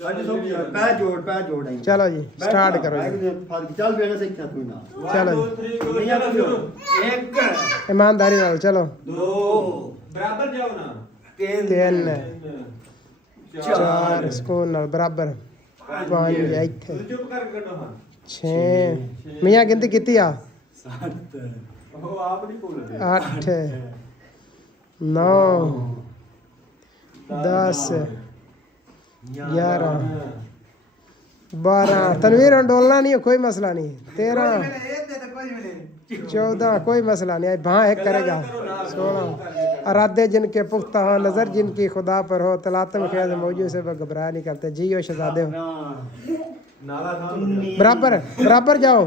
चलो जी स्टार्ट करो जी। चलो ईमानदारी नाल चलो। बराबर जाओ ना। 3 4 सुकून नाल बराबर 5 इत्थे चुप कर करो हां 6 मियां गिनती कीती आ 7 ओ आप नहीं बोल 8 9 10 11 12 तनवीर डोलना नहीं कोई मसला नहीं 13 14 कोई मसला नहीं भां एक करेगा 16 अरादे जिनके पुख्ता हो नजर जिनकी खुदा पर हो तलातम ख्याल मौजूद से वह घबरा नहीं करते जियो शहजादे हो बराबर बराबर जाओ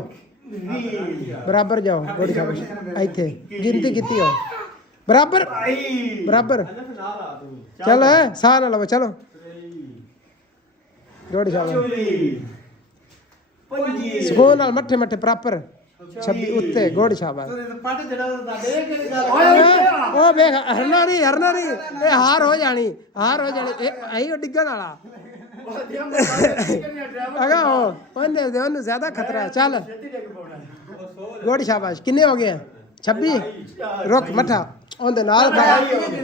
बराबर जाओ गोड़ी शाबाश इथे गिनती कितनी हो बराबर बराबर चल है साह ना लो चलो गोड़ी शाबाश सुकून नाल मठे मठे बराबर 26 उत्ते गोड़ शाबाश ओ देख हरना नहीं ए हार हो जानी ए आई डिगन वाला अगा हो ओने ओनु ज्यादा खतरा है चल गोड़ शाबाश किन्ने हो गए 26 रुक मठा ओंदे नाल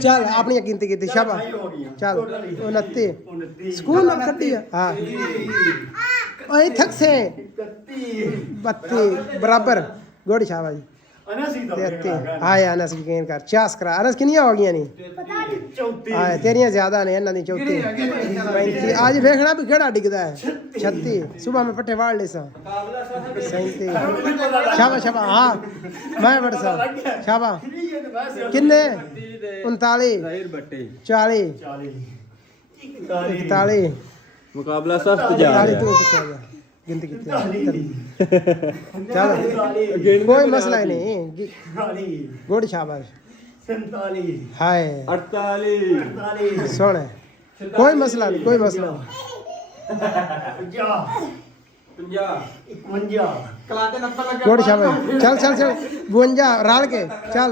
चल अपनी गिनती कीती शाबाश चल 29 सुकून नाल कड्डी हां ओए थक से 32 बराबर गोड़ी शाबाश आया अनस यकीन कर 50 करा अनस कितनी हो गई नहीं आए तेरियां ज्यादा ने इन्हां दी 34 35 आज देखना भी केड़ा डिगदा है 36 सुबह में पट्टे वाड़ ले सा 37 शाबाश शाबाश हां मैं बड़ सा शाबाश किन्ने 39 40 41 मुकाबला सख्त जा रहा है गिनती कितनी चलो कोई मसला ही नहीं गुड शाबाश 47 हाय 48 सुन कोई मसला नहीं कोई मसला नहीं 50 गुड शाबाश चल चल चल 52 राल के चल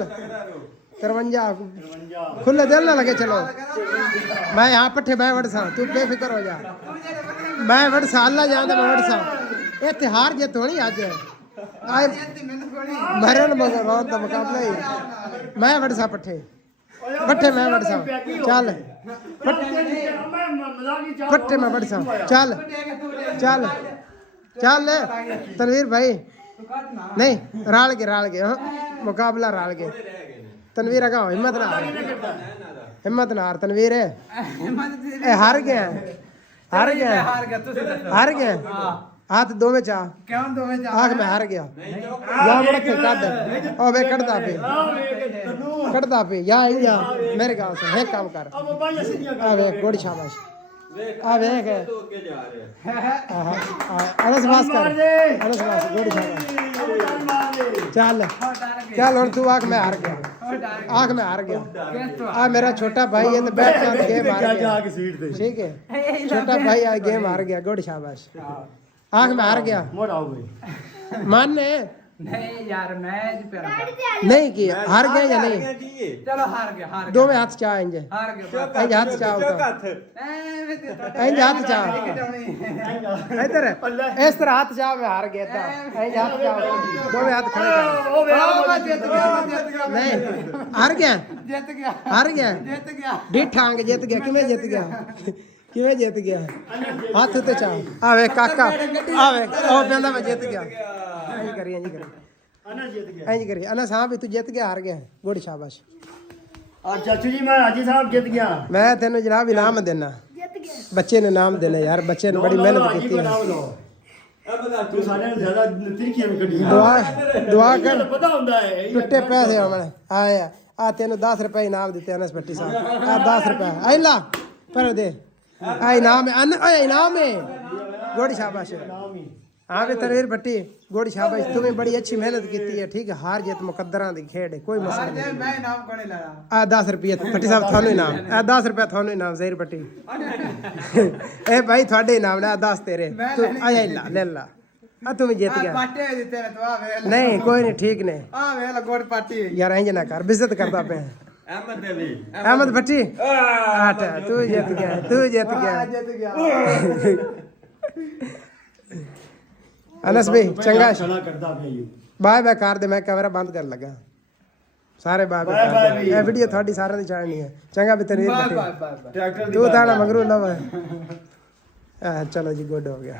53 खुले दिल ना लगे चलो मैं यहाँ पट्ठे मैं वड़सा तू बेफिक्र हो जा मैं वड़सा अल्लाह जानता मैं वड़सा ये त्योहार जित होनी अज मरन मगर रोन का मुकाबला ही मैं वड़सा पट्ठे पट्ठे मैं वड़सा चल पट्ठे मैं वड़सा चल चल चल तनवीर भाई नहीं राल के मुकाबला राल के तनवीर अगा हिम्मत ना हार तनवीर हार गया हाथ दो में चा आख में हार गया या मड़के कट ओ वे कटदा पे या इंजा मेरे गांव से है काम कर आ वे गोड़ शाबाश आ वे के अनस बास कर अनस बास गोड़ शाबाश चल चल और तू आख में हार गया आ मेरा छोटा भाई है तो बैठ कर गेम हार गया ठीक है छोटा भाई आज गेम हार गया गुड शाबाश आख में हार गया मानने नहीं यार मैच पे नहीं किया हार गया या नहीं चलो हार गया दो में हाथ चाह इंजे हार गया हाथ चाह हाथ चाह इधर इस तरह हाथ चाह में हार गया था हाथ चाह दो में हाथ खड़े नहीं हार गया ढीठांग जीत गया किवें जीत गया हाथ ते चाह आवे काका आवे ओ बंदा मैं जीत गया इंज करी अनस हाँ भी तू जीत गया हार गया गुड शाबाश चाचू जी मैं हाजी साहब जीत गया मैं तेन जनाब इनाम देना बच्चे ने नाम देना यार बच्चे ने बड़ी मेहनत की दुआ कर टुटे पैसे हमने आया आ तेन 10 रुपए इनाम दिते अनस भट्टी साहब आ 10 रुपए आई ला पर दे आ इनाम है गुड शाबाश हाँ भी तनवीर भट्टी गुड शाबाश तुम्हें बड़ी अच्छी मेहनत की है ठीक है हार जीत मुकद्दरा दी खेड है कोई मसला नहीं मैं इनाम कोने लाया आ 10 रुपये भट्टी साहब थानू इनाम आ 10 रुपये थानू इनाम ज़हीर भट्टी ए भाई थोड़े इनाम ने 10 तेरे तू आया ला ले ला आ तुम्हें जीत गया पाटे दिते ने तो आ वे नहीं कोई नहीं ठीक ने आ वे ला गोड़ पाटी यार इंज ना कर बेइज्जत करदा पे ਅਹਿਮਦ ਦੇ ਵੀ अहमद भट्टी आठ तू जीत गया तू जीत गया ਜਿੱਤ ਗਿਆ अनस भाई चंगा ਚਲਾ ਕਰਦਾ ਪਿਆ ਜੀ बाय बाय कर दे मैं कैमरा बंद कर लगा सारे बाय Bye bye बाय भी। ये वीडियो थोड़ी सारा दी चाहनी है चंगा भी तेरी ਬਾਏ ਬਾਏ ਬਾਏ ਟਰੈਕਟਰ तू था ना मगरू लव चलो जी गुड हो गया